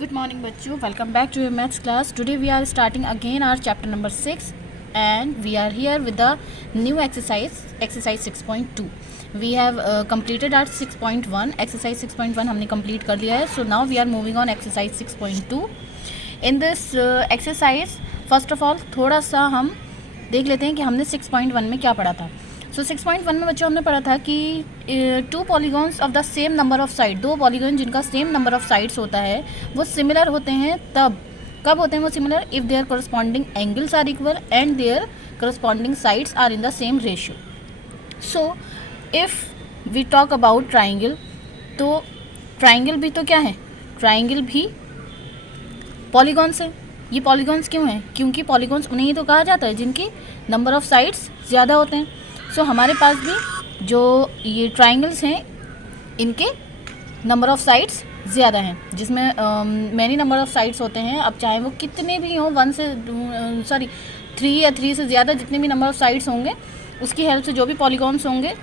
Good morning, bachcho. Welcome back to your maths class. Today we are starting again our chapter number 6 and we are here with the new exercise 6.2. We have completed our 6.1. Exercise 6.1 हमने complete कर लिया है. So now we are moving on exercise 6.2. In this exercise, first of all थोड़ा सा हम देख लेते हैं कि हमने 6.1 में क्या पढ़ा था. सो 6.1 में बच्चों हमने पढ़ा था कि two polygons of the same number of side, दो पॉलीगॉन जिनका सेम नंबर ऑफ साइड्स होता है वो सिमिलर होते हैं कब होते हैं वो similar? If there corresponding angles are equal and their corresponding sides are in the same ratio. So if we talk about triangle, तो ट्राइंगल भी तो क्या है? ट्राइंगल भी पॉलीगॉन्स है. ये पॉलीगॉन्स क्यों हैं? क्योंकि पॉलीगॉन्स उन्हें ही तो कहा जाता है जिनकी नंबर ऑफ साइड्स ज़्यादा होते हैं. सो हमारे पास भी जो ये ट्राइंगल्स हैं इनके नंबर ऑफ़ साइड्स ज़्यादा हैं, जिसमें मैनी नंबर ऑफ़ साइड्स होते हैं. अब चाहे वो कितने भी हों, 3 या 3 से ज़्यादा जितने भी नंबर ऑफ़ साइड्स होंगे उसकी हेल्प से जो भी पॉलीगॉन्स होंगे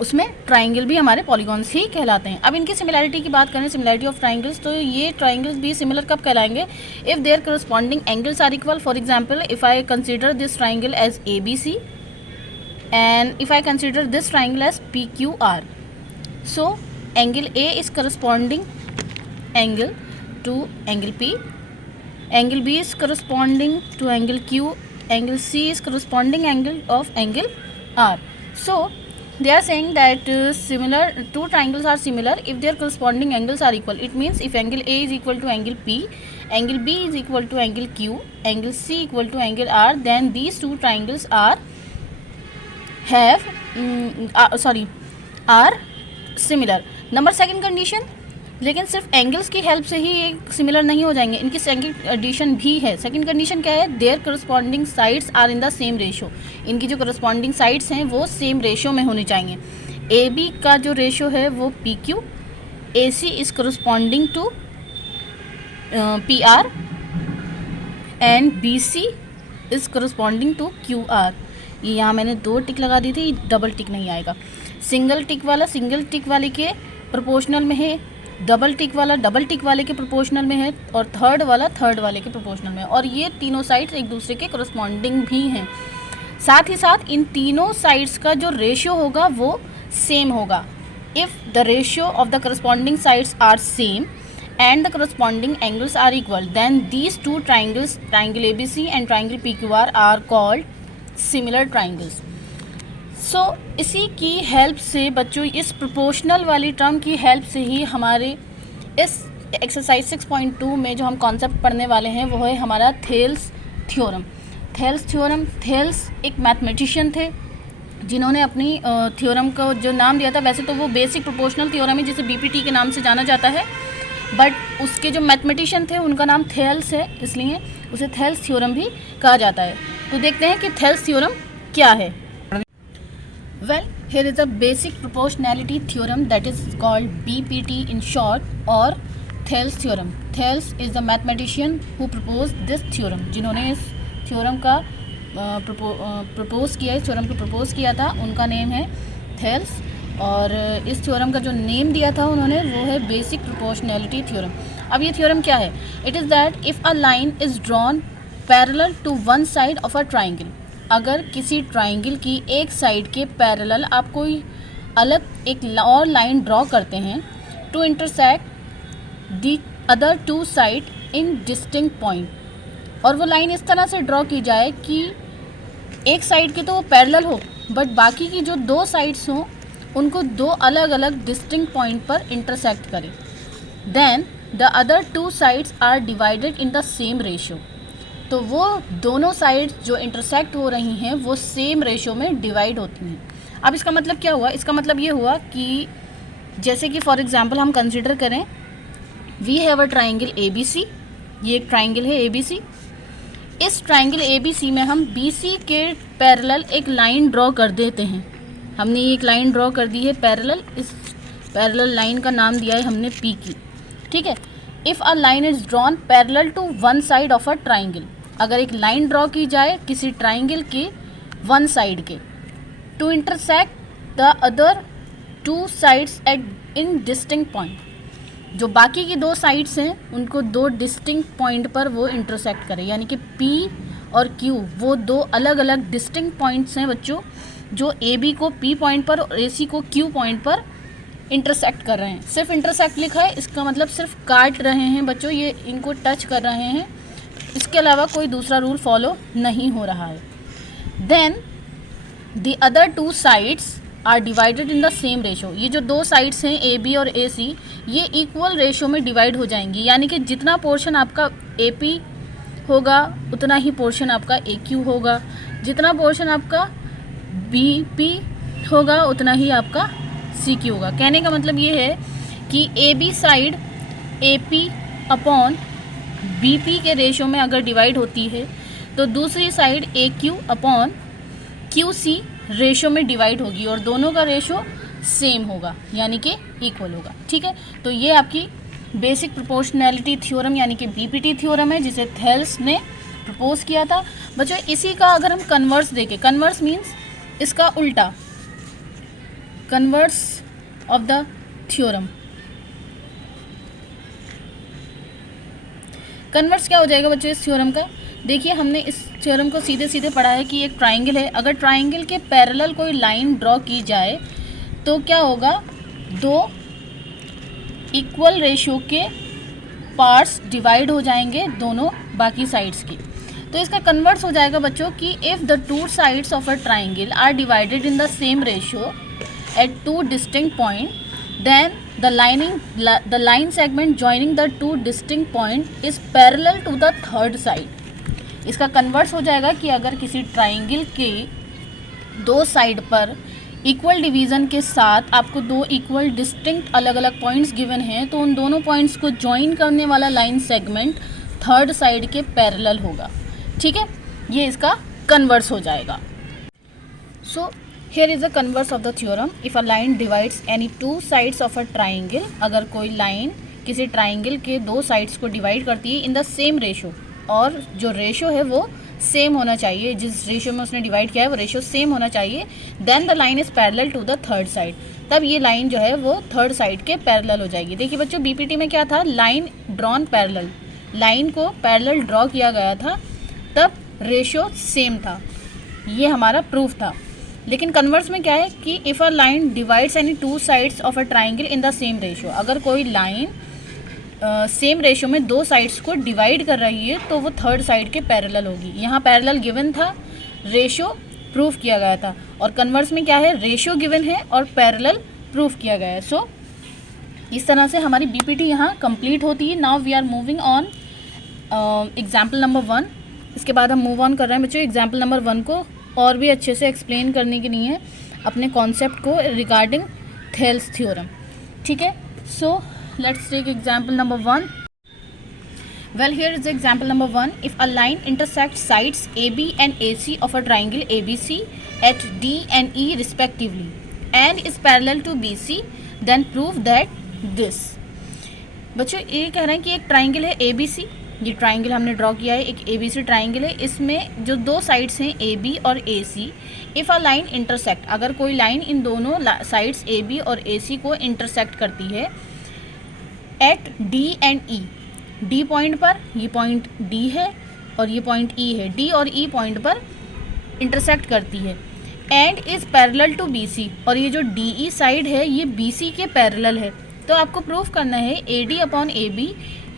उसमें ट्राइंगल भी हमारे पॉलीगॉन्स ही कहलाते हैं. अब इनकी सिमिलैरिटी की बात करें, सिमिलैरिटी ऑफ ट्राइंगल्स, तो ये ट्राइंगल्स भी सिमिलर कब कहलाएंगे? If there corresponding angles are equal. For example, if I consider this triangle as ABC and if I consider this triangle as PQR, so angle A is corresponding angle to angle P, angle B is corresponding to angle Q, angle C is corresponding angle of angle R. So they are saying that two triangles are similar if their corresponding angles are equal. It means if angle A is equal to angle P, angle B is equal to angle Q, angle C equal to angle R, then these two triangles are similar. Number second condition, लेकिन सिर्फ angles की help से ही ये similar नहीं हो जाएंगे, इनकी second condition भी है. सेकंड कंडीशन क्या है? Their corresponding sides are in the same ratio. इनकी जो करस्पॉन्डिंग साइड्स हैं वो सेम रेशो में होने चाहिए. AB का जो रेशो है वो PQ, AC is corresponding to PR and BC is corresponding to QR. ये यहाँ मैंने 2 टिक लगा दी थी, डबल टिक नहीं आएगा. सिंगल टिक वाले के प्रोपोर्शनल में है, डबल टिक वाले के प्रोपोर्शनल में है, और थर्ड वाले के प्रोपोर्शनल में है. और ये तीनों साइड्स एक दूसरे के करस्पॉन्डिंग भी हैं. साथ ही साथ इन तीनों साइड्स का जो रेशियो होगा वो सेम होगा. If the ratio of the corresponding sides are same and the corresponding angles are equal, then these two triangles, triangle ABC and triangle PQR, are called similar triangles. So इसी की help से बच्चों, इस proportional वाली term की help से ही हमारे इस एक्सरसाइज 6.2 में जो हम कॉन्सेप्ट पढ़ने वाले हैं वो है हमारा थेल्स थ्योरम. थेल्स एक मैथमेटिशियन थे जिन्होंने अपनी थ्योरम को जो नाम दिया था, वैसे तो वो बेसिक प्रोपोर्शनल थ्योरम है जिसे BPT के नाम से जाना जाता है, बट उसके जो मैथमेटिशियन थे उनका नाम थेल्स है, इसलिए उसे थेल्स थ्योरम भी कहा जाता है. तो देखते हैं कि थेल्स थ्योरम क्या है. Well, here is a basic proportionality theorem that is called BPT in short, और Thales theorem. Thales is the mathematician who propose this theorem, जिन्होंने इस थ्योरम का प्रपोज किया, इस थ्योरम को प्रपोज किया था, उनका नेम है थेल्स. और इस थ्योरम का जो नेम दिया था उन्होंने वो है बेसिक प्रोपोर्शनैलिटी थ्योरम. अब ये थ्योरम क्या है? It is that if a line is drawn parallel to one side of a triangle, अगर किसी ट्राइंगल की एक साइड के पैरेलल आप कोई अलग एक और लाइन ड्रॉ करते हैं, to intersect the other two side in distinct point, और वो लाइन इस तरह से ड्रॉ की जाए कि एक साइड की तो वो पैरेलल हो, बट बाकी की जो 2 साइड्स हों उनको 2 अलग अलग डिस्टिंक्ट पॉइंट पर इंटरसेक्ट करें. Then the other 2 sides are divided in the same ratio. तो वो दोनों साइड्स जो इंटरसेक्ट हो रही हैं वो सेम रेशियो में डिवाइड होती हैं. अब इसका मतलब क्या हुआ? इसका मतलब ये हुआ कि जैसे कि फॉर एग्जांपल हम कंसिडर करें, we have a triangle ABC. ये एक ट्राइंगल है ABC. इस ट्राइंगल ABC में हम BC के पैरेलल एक लाइन ड्रॉ कर देते हैं. हमने एक लाइन ड्रॉ कर दी है पैरेलल, इस पैरेलल लाइन का नाम दिया है हमने PQ. ठीक है. If a line is drawn parallel to one side of a triangle, अगर एक लाइन ड्रॉ की जाए किसी ट्राइंगल के वन साइड के, to intersect the other 2 sides at in distinct point, जो बाकी की दो साइड्स हैं उनको दो डिस्टिंक्ट पॉइंट पर वो इंटरसेक्ट करें, यानी कि P और Q वो दो अलग अलग डिस्टिंक्ट पॉइंट्स हैं बच्चों, जो AB को P पॉइंट पर और AC को Q पॉइंट पर इंटरसेक्ट कर रहे हैं। सिर्फ इंटरसेक्ट लिखा है, इसका मतलब सिर्फ काट रहे हैं बच्चों, ये इनको टच कर रहे हैं, इसके अलावा कोई दूसरा रूल फॉलो नहीं हो रहा है। Then the other two sides are divided in the same ratio. ये जो दो साइड्स हैं AB और AC, ये इक्वल रेशो में डिवाइड हो जाएंगी, यानी कि जितना पोर्शन आपका AP होगा उतना ही पोर्शन आपका AQ होगा, जितना पोर्शन आपका BP होगा उतना ही आपका CQ होगा। कहने का मतलब ये है कि AB side AP upon BP के रेशो में अगर डिवाइड होती है तो दूसरी side AQ upon QC ratio में डिवाइड होगी और दोनों का रेशो सेम होगा, यानी कि इक्वल होगा। ठीक है, तो ये आपकी बेसिक प्रोपोर्शनैलिटी थ्योरम यानी कि BPT थ्योरम है, जिसे थेल्स ने प्रपोज किया था। बच्चों इसी का अगर हम कन्वर्स देखें, कन्वर्स मीन्स इसका उल्टा, converse of the theorem. Converse क्या हो जाएगा बच्चों इस थ्योरम का? देखिए हमने इस थ्योरम को सीधे सीधे पढ़ा है कि एक ट्राइंगल है, अगर ट्राइंगल के पैरेलल कोई लाइन ड्रॉ की जाए तो क्या होगा, दो इक्वल रेशियो के पार्ट्स डिवाइड हो जाएंगे दोनों बाकी साइड्स की। तो इसका कन्वर्स हो जाएगा बच्चों कि if the two sides of a triangle are divided in the same ratio at two distinct point, then the line segment joining the two distinct point is parallel to the third side। इसका converse हो जाएगा कि अगर किसी triangle के दो side पर equal division के साथ आपको दो इक्वल डिस्टिंक्ट अलग अलग पॉइंट्स गिवन हैं, तो उन दोनों पॉइंट्स को ज्वाइन करने वाला लाइन सेगमेंट थर्ड साइड के पैरेलल होगा। ठीक है, ये इसका कन्वर्स हो जाएगा। सो here is the converse of the theorem। if a line divides any two sides of a triangle, अगर कोई लाइन किसी ट्राइंगल के दो साइड्स को डिवाइड करती है इन द सेम रेशो, और जो रेशो है वो सेम होना चाहिए, जिस रेशो में उसने डिवाइड किया है वो रेशो सेम होना चाहिए, then the line is parallel to the third side, तब ये लाइन जो है वो थर्ड साइड के पैरेलल हो जाएगी। देखिए बच्चों BPT में क्या था, लाइन ड्रॉन पैरेलल, लाइन को पैरेलल ड्रॉ किया गया था तब रेशो सेम था, ये हमारा प्रूफ था। लेकिन कन्वर्स में क्या है कि if a line divides any two sides of a triangle in the same ratio, अगर कोई लाइन सेम रेशो में दो साइड्स को डिवाइड कर रही है तो वो थर्ड साइड के पैरेलल होगी। यहाँ पैरेलल गिवन था, रेशो प्रूफ किया गया था, और कन्वर्स में क्या है, रेशो गिवन है और पैरेलल प्रूफ किया गया है। सो इस तरह से हमारी BPT यहाँ कंप्लीट होती है। Now we are moving on example number 1। इसके बाद हम मूव ऑन कर रहे हैं बच्चों एग्जाम्पल नंबर 1 को और भी अच्छे से एक्सप्लेन करने के लिए अपने कॉन्सेप्ट को रिगार्डिंग थेल्स थ्योरम। ठीक है, so let's take example number 1। Well here is example number 1। If a line intersect sides AB and AC of a triangle ABC at D and E respectively and is parallel to BC, then prove that this। बच्चों ये कह रहे हैं कि एक triangle है ABC, ये triangle हमने ड्रॉ किया है, एक ABC ट्राइंगल है, इसमें जो दो साइड्स हैं AB और AC, if a line intersect, अगर कोई लाइन इन दोनों साइड्स AB और AC को इंटरसेक्ट करती है at D and E, D point पर, ये पॉइंट D है और ये पॉइंट E है, D और E पॉइंट पर इंटरसेक्ट करती है, and is parallel to BC, और ये जो DE साइड है ये BC के पैरेलल है, तो आपको प्रूफ करना है AD upon AB,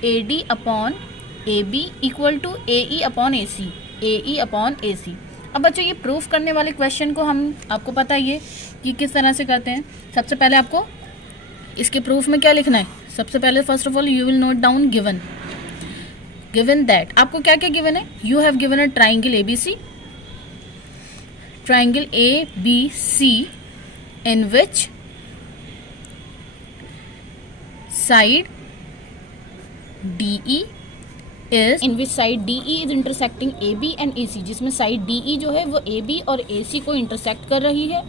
AD upon AB equal to AE upon AC, AE upon AC। अब बच्चों ये प्रूफ करने वाले क्वेश्चन को हम, आपको पता ही है कि किस तरह से करते हैं। सबसे पहले आपको इसके प्रूफ में क्या लिखना है, सबसे पहले first of all you will note down given that, आपको क्या क्या गिवन है, you have given a triangle ABC, triangle ABC in which side DE is intersecting AB and AC, जिसमें साइड DE जो है वो AB और AC को इंटरसेक्ट कर रही है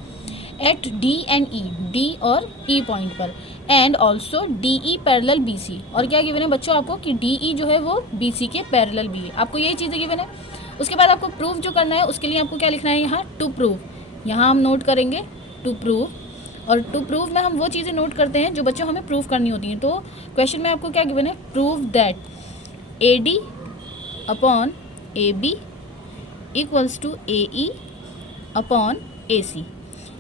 at D and E, D और E पॉइंट पर, and also DE parallel BC। और क्या गिवन है बच्चों आपको कि DE जो है वो BC के पैरेलल भी है, आपको यही चीज़ें गिवन है। उसके बाद आपको प्रूफ जो करना है उसके लिए आपको क्या लिखना है, यहाँ टू प्रूव, यहाँ हम नोट करेंगे टू प्रूव, और टू प्रूव में हम वो चीज़ें नोट करते हैं जो बच्चों हमें प्रूव करनी होती हैं। तो क्वेश्चन में आपको क्या गिवन है, prove that AD upon AB equals to AE upon AC,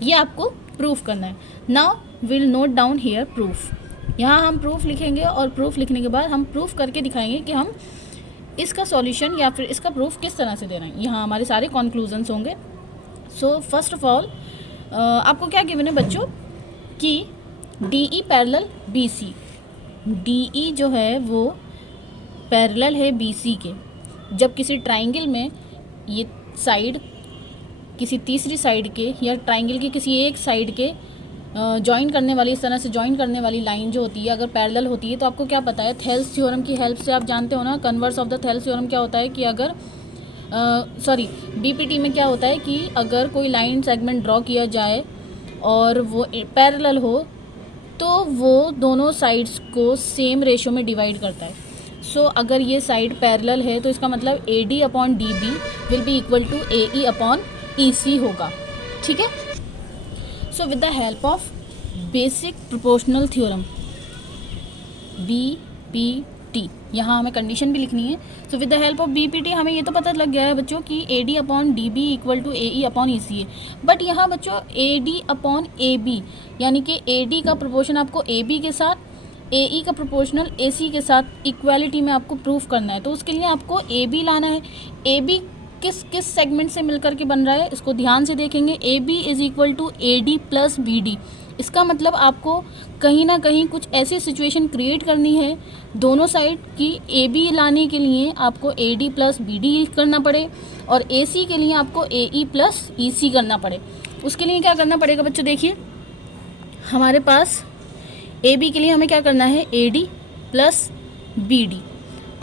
ये आपको प्रूफ करना है। Now we'll note down here proof. यहाँ हम प्रूफ लिखेंगे और प्रूफ लिखने के बाद हम प्रूफ करके दिखाएंगे कि हम इसका सॉल्यूशन या फिर इसका प्रूफ किस तरह से दे रहे हैं। यहाँ हमारे सारे कॉन्क्लूजन्स होंगे। सो फर्स्ट ऑफ ऑल आपको क्या गिवन है बच्चों कि DE पैरेलल BC, DE जो है वो पैरेलल है BC के। जब किसी ट्राइंगल में ये साइड किसी तीसरी साइड के या ट्राइंगल के किसी एक साइड के जॉइन करने वाली, इस तरह से जॉइन करने वाली लाइन जो होती है अगर पैरेलल होती है, तो आपको क्या पता है, थेल्स थ्योरम की हेल्प से आप जानते हो ना, converse of the Thales theorem क्या होता है कि अगर BPT में क्या होता है कि अगर कोई लाइन सेगमेंट ड्रॉ किया जाए और वो पैरेलल हो तो वो दोनों साइड्स को सेम रेशो में डिवाइड करता है। सो अगर ये साइड पैरेलल है तो इसका मतलब AD upon DB will be equal to AE upon EC होगा, ठीक है। So with the help of basic proportional theorem BPT, यहाँ हमें कंडीशन भी लिखनी है। So with the help of BPT हमें ये तो पता लग गया है बच्चों कि AD upon DB equal to AE upon EC है। बट यहाँ बच्चों AD अपॉन AB यानी कि AD का प्रोपोर्शन आपको AB के साथ, AE का प्रोपोर्शनल AC के साथ इक्वालिटी में आपको प्रूफ करना है। तो उसके लिए आपको AB लाना है। AB किस किस सेगमेंट से मिलकर के बन रहा है इसको ध्यान से देखेंगे। AB is equal to AD plus BD। इसका मतलब आपको कहीं ना कहीं कुछ ऐसी सिचुएशन क्रिएट करनी है दोनों साइड की AB लाने के लिए आपको AD प्लस BD करना पड़े और AC के लिए आपको AE प्लस EC करना पड़े। उसके लिए क्या करना पड़ेगा बच्चों, देखिए हमारे पास AB के लिए हमें क्या करना है, AD प्लस BD।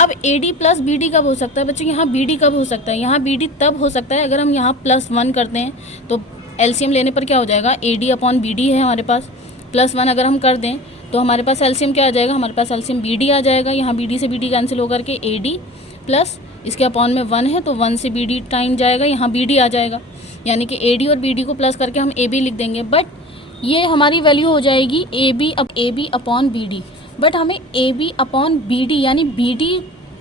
अब AD प्लस BD कब हो सकता है बच्चों, यहाँ BD कब हो सकता है, यहाँ BD तब हो सकता है अगर हम यहाँ +1 करते हैं तो LCM लेने पर क्या हो जाएगा, AD अपॉन BD है हमारे पास, +1 अगर हम कर दें तो हमारे पास LCM क्या आ जाएगा, हमारे पास LCM BD आ जाएगा। यहाँ BD से BD कैंसिल होकर के AD प्लस इसके अपॉन में 1 है तो 1 से BD टाइम जाएगा, यहाँ BD आ जाएगा। यानी कि AD और BD को प्लस करके हम AB लिख देंगे। बट ये हमारी वैल्यू हो जाएगी AB अपॉन BD। बट हमें AB अपॉन BD यानी BD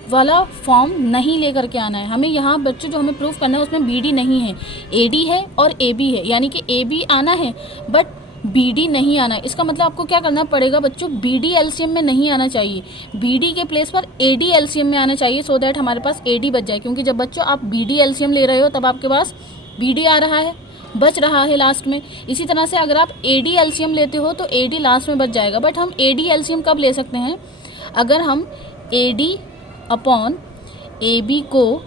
वाला फॉर्म नहीं लेकर के आना है। हमें यहाँ बच्चों जो हमें प्रूफ करना है उसमें BD नहीं है, AD है और AB है। यानी कि AB आना है बट BD नहीं आना है। इसका मतलब आपको क्या करना पड़ेगा बच्चों, BD LCM में नहीं आना चाहिए, BD के प्लेस पर AD LCM में आना चाहिए, सो दैट हमारे पास AD बच जाए। क्योंकि जब बच्चों आप BD LCM ले रहे हो तब आपके पास BD आ रहा है, बच रहा है लास्ट में। इसी तरह से अगर आप AD LCM लेते हो तो AD लास्ट में बच जाएगा। बट हम AD LCM कब ले सकते हैं, अगर हम AD अपॉन AB को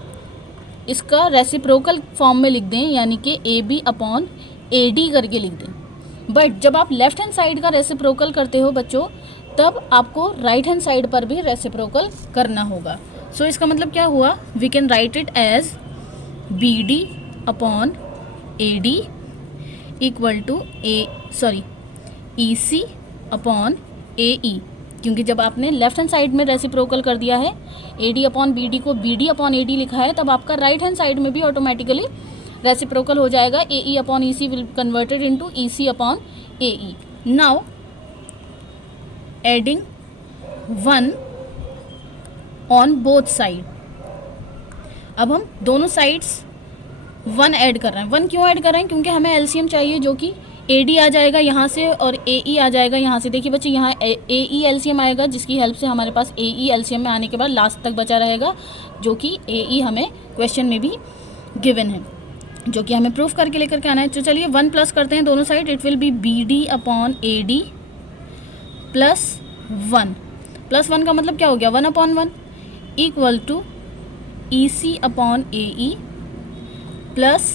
इसका रेसिप्रोकल फॉर्म में लिख दें, यानी कि AB अपॉन AD करके लिख दें। बट जब आप लेफ्ट हैंड साइड का रेसिप्रोकल करते हो बच्चों तब आपको राइट हैंड साइड पर भी रेसिप्रोकल करना होगा। सो इसका मतलब क्या हुआ, we can write it as BD upon AD equal to EC upon AE। क्योंकि जब आपने लेफ्ट हैंड साइड में रेसिप्रोकल कर दिया है, AD अपॉन BD को BD अपॉन AD लिखा है, तब आपका राइट हैंड साइड में भी ऑटोमेटिकली रेसिप्रोकल हो जाएगा। AE upon EC will converted into EC upon AE। Now adding 1 on both side. अब हम दोनों साइड्स 1 ऐड कर रहे हैं। 1 क्यों ऐड कर रहे हैं, क्योंकि हमें LCM चाहिए जो कि AD आ जाएगा यहाँ से और AE आ जाएगा यहाँ से। देखिए बच्चे यहाँ AE LCM आएगा जिसकी हेल्प से हमारे पास AE LCM में आने के बाद लास्ट तक बचा रहेगा, जो कि AE हमें क्वेश्चन में भी गिवन है, जो कि हमें प्रूफ करके लेकर के आना है। तो चलिए 1 प्लस करते हैं दोनों side, it will be BD upon AD plus 1। Plus 1 का मतलब क्या हो गया, 1 upon 1 equal to EC upon AE plus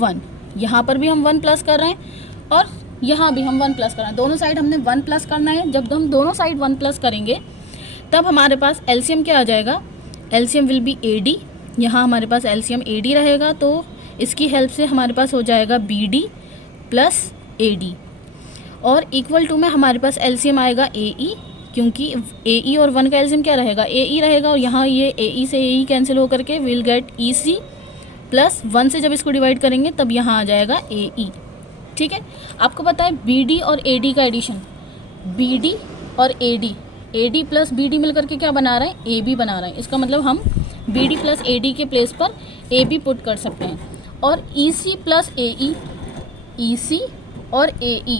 1। यहाँ पर भी हम 1 प्लस कर रहे हैं और यहाँ भी हम 1 प्लस कर रहे हैं। दोनों साइड हमने 1 प्लस करना है। जब हम दोनों साइड 1 प्लस करेंगे तब हमारे पास LCM क्या आ जाएगा, LCM विल बी AD। यहाँ हमारे पास LCM AD रहेगा तो इसकी हेल्प से हमारे पास हो जाएगा BD प्लस AD और इक्वल टू में हमारे पास LCM आएगा AE, क्योंकि AE और 1 का LCM क्या रहेगा, AE रहेगा। और यहाँ ये AE से AE कैंसिल होकर के विल गेट EC प्लस 1 से जब इसको डिवाइड करेंगे तब यहाँ आ जाएगा AE। ठीक है। आपको पता है BD और AD का एडिशन, BD और AD प्लस BD मिलकर के क्या बना रहा है, AB बना रहा है। इसका मतलब हम BD प्लस AD के प्लेस पर AB पुट कर सकते हैं। और EC प्लस AE, EC और AE,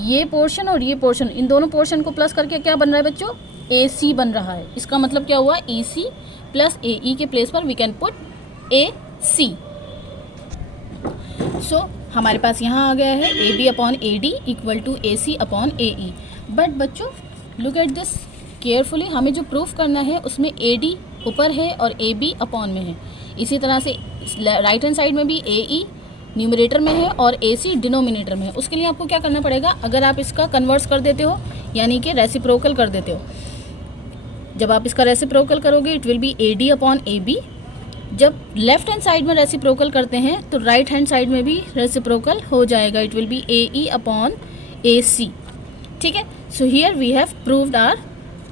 ये पोर्शन और ये पोर्शन, इन दोनों पोर्शन को प्लस करके क्या बन रहा है बच्चों, AC बन रहा है। इसका मतलब क्या हुआ, EC प्लस AE के प्लेस पर we can put AC। So हमारे पास यहाँ आ गया है AB upon AD equal to AC upon AE। But बच्चों लुक एट दिस केयरफुली, हमें जो प्रूफ करना है उसमें AD ऊपर है और AB अपॉन में है। इसी तरह से राइट हैंड साइड में भी AE न्यूमरेटर में है और AC डिनोमिनेटर में है। उसके लिए आपको क्या करना पड़ेगा, अगर आप इसका कन्वर्स कर देते हो यानी कि रेसिप्रोकल कर देते हो, जब आप इसका रेसिप्रोकल करोगे it will B AD upon AB। जब लेफ्ट हैंड साइड में रेसिप्रोकल करते हैं तो राइट हैंड साइड में भी रेसिप्रोकल हो जाएगा, it will be AE upon AC। ठीक है। So here we have proved our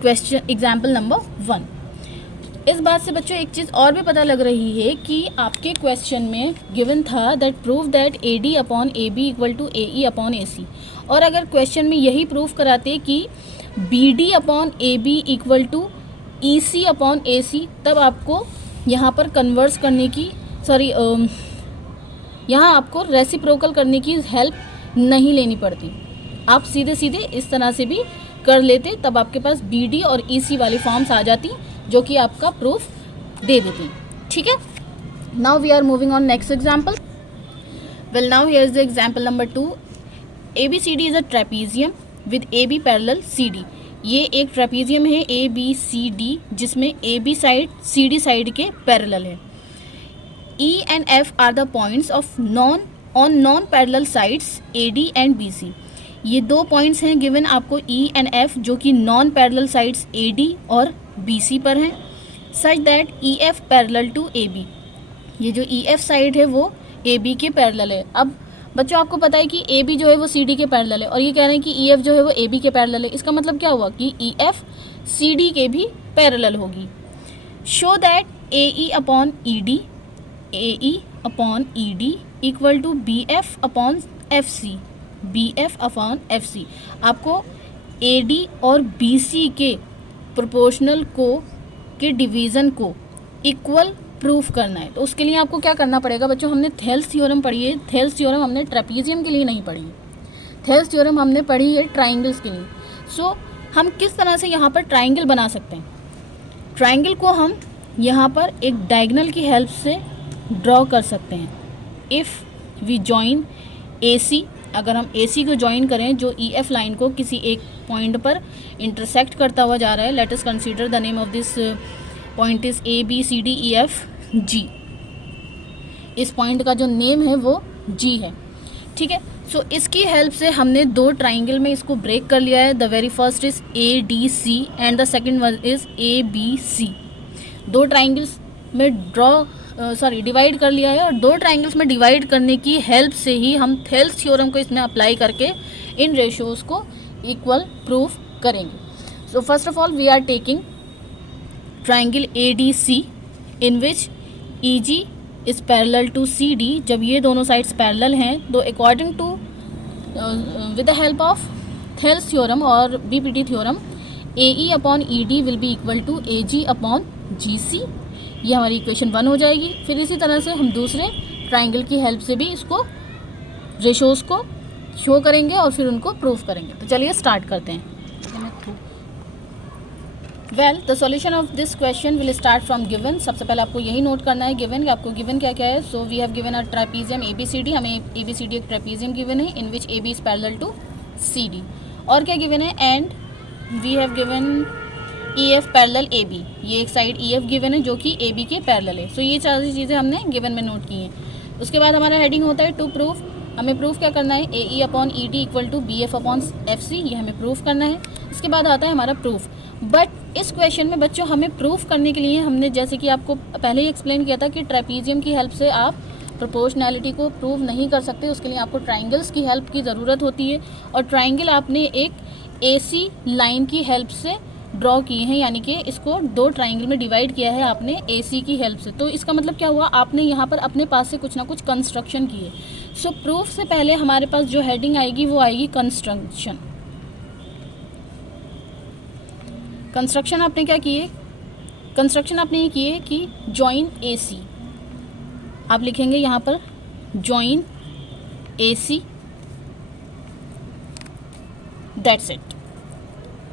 question example number 1। इस बात से बच्चों एक चीज़ और भी पता लग रही है कि आपके क्वेश्चन में गिवन था that prove that AD upon AB equal to AE upon AC, और अगर क्वेश्चन में यही प्रूफ कराते कि BD upon AB equal to EC upon AC, तब आपको यहाँ पर कन्वर्स करने की यहाँ आपको रेसिप्रोकल करने की हेल्प नहीं लेनी पड़ती, आप सीधे सीधे इस तरह से भी कर लेते, तब आपके पास BD और EC वाली फॉर्म्स आ जाती जो कि आपका प्रूफ दे देती। ठीक है। Now we are moving on next example. Well now here is the example number 2। ABCD is a trapezium with AB parallel CD। ये एक ट्रेपीजियम है ABCD जिसमें AB साइड CD साइड के पैरेलल है। E and F are the points of non parallel sides AD and BC। ये दो points हैं given आपको E एंड F जो कि नॉन पैरेलल साइड्स AD और BC पर हैं, such that EF parallel to AB। ये जो EF साइड है वो AB के पैरेलल है। अब बच्चों आपको पता है कि AB जो है वो CD के पैरेलल है और ये कह रहे हैं कि EF जो है वो AB के पैरेलल है। इसका मतलब क्या हुआ कि EF CD के भी पैरेलल होगी। Show that AE upon ED, AE upon ED equal to BF upon FC, BF upon FC। आपको AD और BC के प्रोपोर्शनल के डिवीज़न को इक्वल प्रूफ करना है। तो उसके लिए आपको क्या करना पड़ेगा बच्चों, हमने थेल्स थ्योरम पढ़ी है। थेल्स थ्योरम हमने ट्रेपीजियम के लिए नहीं पढ़ी है, थेल्स थ्योरम हमने पढ़ी है ट्राइंगल्स के लिए। सो हम किस तरह से यहाँ पर ट्राइंगल बना सकते हैं, ट्राइंगल को हम यहाँ पर एक डायगोनल की हेल्प से ड्रॉ कर सकते हैं। इफ़ वी जॉइन AC, अगर हम AC को ज्वाइन करें जो EF लाइन को किसी एक पॉइंट पर इंटरसेक्ट करता हुआ जा रहा है, let us consider the name of this point is ABCDEF G। इस पॉइंट का जो नेम है वो G है। ठीक है। सो इसकी हेल्प से हमने दो ट्राइंगल में इसको ब्रेक कर लिया है। The very first is ADC and the second one is ABC। दो ट्राइंगल्स में डिवाइड कर लिया है और दो ट्राइंगल्स में डिवाइड करने की हेल्प से ही हम थेल्स थ्योरम को इसमें अप्लाई करके इन रेशियोज़ को इक्वल प्रूफ करेंगे। So first of all we are taking triangle ADC in which EG is parallel to CD। जब ये दोनों साइड्स पैरेलल हैं तो according to with the help of Thales theorem और BPT theorem AE upon ED will be equal to AG upon GC। ये हमारी equation 1 हो जाएगी। फिर इसी तरह से हम दूसरे ट्राइंगल की हेल्प से भी इसको रेशोज़ को शो करेंगे और फिर उनको प्रूफ करेंगे। तो चलिए स्टार्ट करते हैं। Well the solution of this question will start from given. सबसे पहले आपको यही नोट करना है गिवन कि आपको गिवन क्या क्या है। So we have given a trapezium ABCD, हमें ABCD एक ट्रेपीजियम गिवन है in which AB is parallel to CD। और क्या गिवन है, and we have given EF parallel AB। ये एक साइड EF गिवन है जो कि AB के पैरेलल है। सो ये सारी चीज़ें हमने गिवन में नोट की हैं। उसके बाद हमारा हेडिंग होता है टू प्रूफ। हमें प्रूफ क्या करना है, AE upon ED equal to BF upon FC, ये हमें प्रूफ करना है। इसके बाद आता है हमारा प्रूफ। बट इस क्वेश्चन में बच्चों हमें प्रूफ करने के लिए हमने जैसे कि आपको पहले ही एक्सप्लेन किया था कि ट्रेपीजियम की हेल्प से आप प्रोपोर्शनैलिटी को प्रूव नहीं कर सकते, उसके लिए आपको ट्राइंगल्स की हेल्प की ज़रूरत होती है। और ट्राइंगल आपने एक AC लाइन की हेल्प से ड्रॉ किए हैं, यानी कि इसको दो ट्राइंगल में डिवाइड किया है आपने AC की हेल्प से। तो इसका मतलब क्या हुआ, आपने यहाँ पर अपने पास से कुछ ना कुछ कंस्ट्रक्शन किए। सो प्रूफ से पहले हमारे पास जो हेडिंग आएगी वो आएगी कंस्ट्रक्शन। कंस्ट्रक्शन आपने क्या किए, कंस्ट्रक्शन आपने ये किए कि जॉइन AC, आप लिखेंगे यहाँ पर जॉइन AC, दैट्स इट,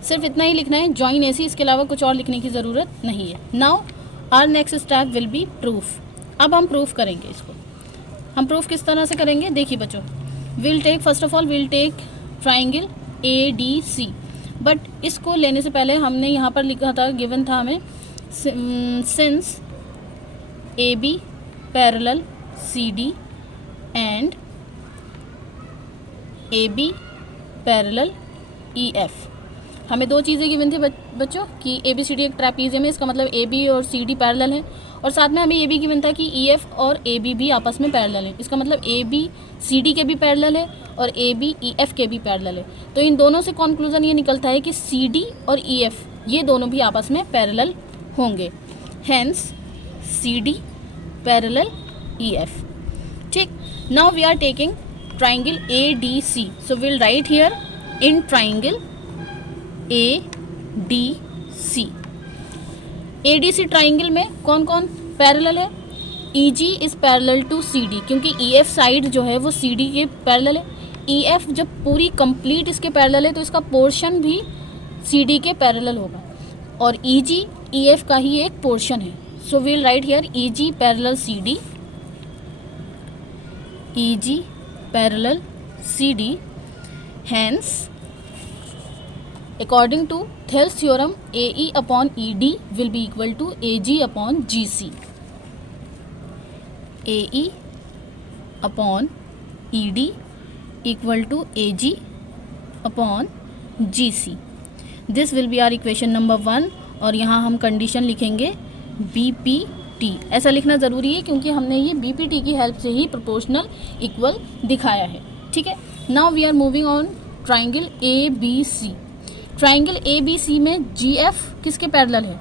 सिर्फ इतना ही लिखना है, जॉइन AC, इसके अलावा कुछ और लिखने की ज़रूरत नहीं है। Now our next step will be proof. अब हम प्रूफ करेंगे इसको। हम प्रूफ किस तरह से करेंगे, देखिए बच्चों, we'll take, first of all we'll take triangle ADC, but इसको लेने से पहले हमने यहाँ पर लिखा था, गिवन था हमें, since AB parallel CD and AB parallel EF, हमें दो चीज़ें गिवन थी बच्चों कि ABCD एक ट्रैपीजियम है, इसका मतलब AB और CD पैरेलल है, और साथ में हमें ये भी गिवन था कि EF और AB भी आपस में पैरेलल है, इसका मतलब AB CD के भी पैरेलल है और AB EF के भी पैरेलल है। तो इन दोनों से कॉन्क्लूज़न ये निकलता है कि CD और EF ये दोनों भी आपस में पैरेलल होंगे, हेंस CD पैरेलल EF। ठीक, now we are taking triangle ADC, so will write here in triangle ADC triangle में कौन कौन पैरेलल है, EG is parallel to CD, क्योंकि EF साइड जो है वो CD के पैरेलल है। EF जब पूरी कंप्लीट इसके पैरेलल है तो इसका पोर्शन भी CD के पैरेलल होगा, और EG EF का ही एक पोर्शन है। So will write here EG parallel CD, EG parallel CD, hence according to Thales theorem AE upon ED will be equal to AG upon GC, AE upon ED equal to AG upon GC, this will be our equation number 1। और यहाँ हम condition लिखेंगे BPT, ऐसा लिखना ज़रूरी है क्योंकि हमने ये BPT की हेल्प से ही प्रोपोर्शनल इक्वल दिखाया है। ठीक है, now we are moving on triangle ABC। Triangle ABC में GF किसके पैरेलल है,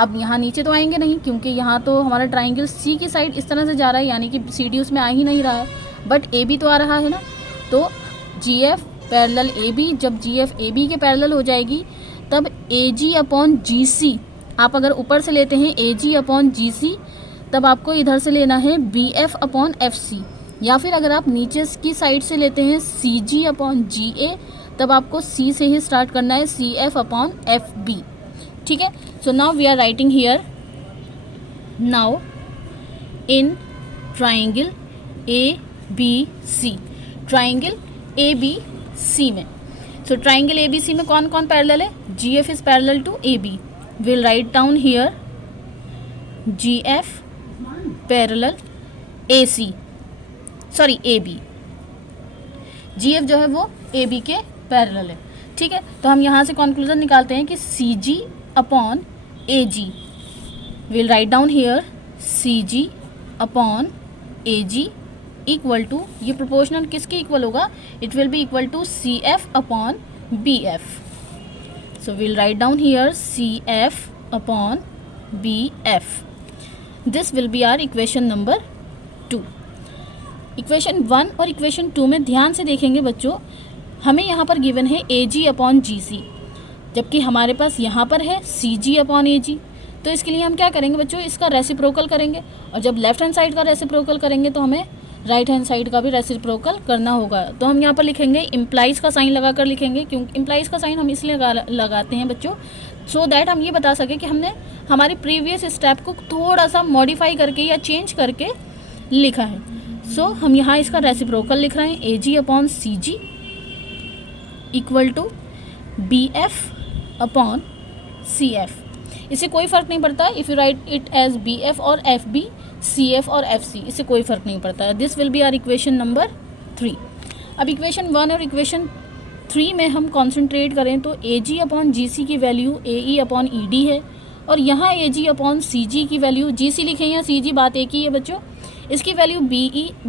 अब यहाँ नीचे तो आएंगे नहीं क्योंकि यहाँ तो हमारा ट्राइंगल C की साइड इस तरह से जा रहा है, यानी कि CD उसमें आ ही नहीं रहा है, बट AB तो आ रहा है ना। तो GF पैरेलल AB, जब GF AB के पैरेलल हो जाएगी तब AG अपॉन GC, आप अगर ऊपर से लेते हैं AG अपॉन GC तब आपको इधर से लेना है BF अपॉन FC, या फिर अगर आप नीचे की साइड से लेते हैं CG अपॉन GA तब आपको C से ही स्टार्ट करना है CF अपॉन FB। ठीक है, so now we are writing here, now in triangle ABC, triangle ABC में, सो ट्राइंगल ABC में कौन कौन पैरेलल है, GF is parallel to AB, will write down here GF parallel AC, sorry AB, GF जो है वो AB के parallel है। ठीक है, तो हम यहाँ से कॉन्क्लूजन निकालते हैं कि CG upon AG, will write down here CG upon AG equal to, ये प्रोपोर्शनल किसके इक्वल होगा, it will be equal to CF upon BF, so will write down here CF upon BF, this will be our equation number 2। Equation 1 और equation 2 में ध्यान से देखेंगे बच्चों, हमें यहाँ पर गिवन है AG अपॉन GC, जबकि हमारे पास यहाँ पर है CG अपॉन AG। तो इसके लिए हम क्या करेंगे बच्चों, इसका रेसिप्रोकल करेंगे, और जब लेफ्ट हैंड साइड का रेसिप्रोकल करेंगे तो हमें राइट हैंड साइड का भी रेसिप्रोकल करना होगा। तो हम यहाँ पर लिखेंगे इम्प्लाइज का साइन लगा कर लिखेंगे, क्योंकि इम्प्लाइज का साइन हम इसलिए लगाते हैं बच्चों सो दैट हम ये बता सकें कि हमने हमारे प्रीवियस स्टेप को थोड़ा सा मॉडिफाई करके या चेंज करके लिखा है। सो हम यहाँ इसका रेसिप्रोकल लिख रहे हैं AG upon CG equal to BF upon CF। इससे कोई फ़र्क नहीं पड़ता if you write it as BF और FB, CF और FC, इससे कोई फ़र्क नहीं पड़ता। This will be our equation number 3। अब इक्वेशन 1 और इक्वेशन 3 में हम कॉन्सेंट्रेट करें तो AG अपॉन GC की वैल्यू AE अपॉन ED है, और यहाँ AG अपॉन CG की वैल्यू, GC लिखें या CG बात एक ही है बच्चों, इसकी वैल्यू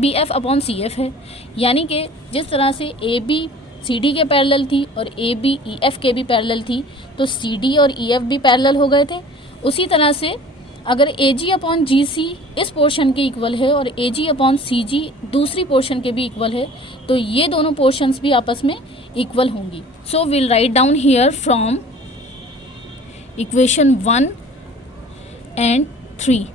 BF अपॉन CF है। यानी कि जिस तरह से AB सी डी के पैरेलल थी और ए बी ई एफ के भी पैरेलल थी, तो सी डी और ई एफ भी पैरेलल हो गए थे। उसी तरह से अगर ए जी अपॉन जी सी इस पोर्शन के इक्वल है और ए जी अपॉन सी जी दूसरी पोर्शन के भी इक्वल है, तो ये दोनों पोर्शंस भी आपस में इक्वल होंगी। So will write down here from equation 1 and 3।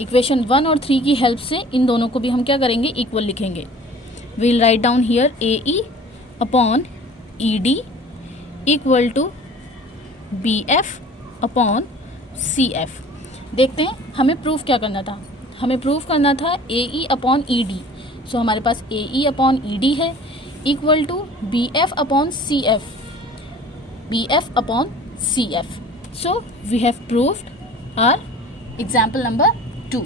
Equation 1 और 3 की हेल्प से इन दोनों को भी हम क्या करेंगे, इक्वल लिखेंगे। Will write down here A E upon E D equal to B F upon C F. देखते हैं हमें प्रूफ क्या करना था। हमें प्रूफ करना था ए E upon E D. So हमारे पास A E upon E D है equal to B F upon C F, B F upon C F. So we have proved our example number 2।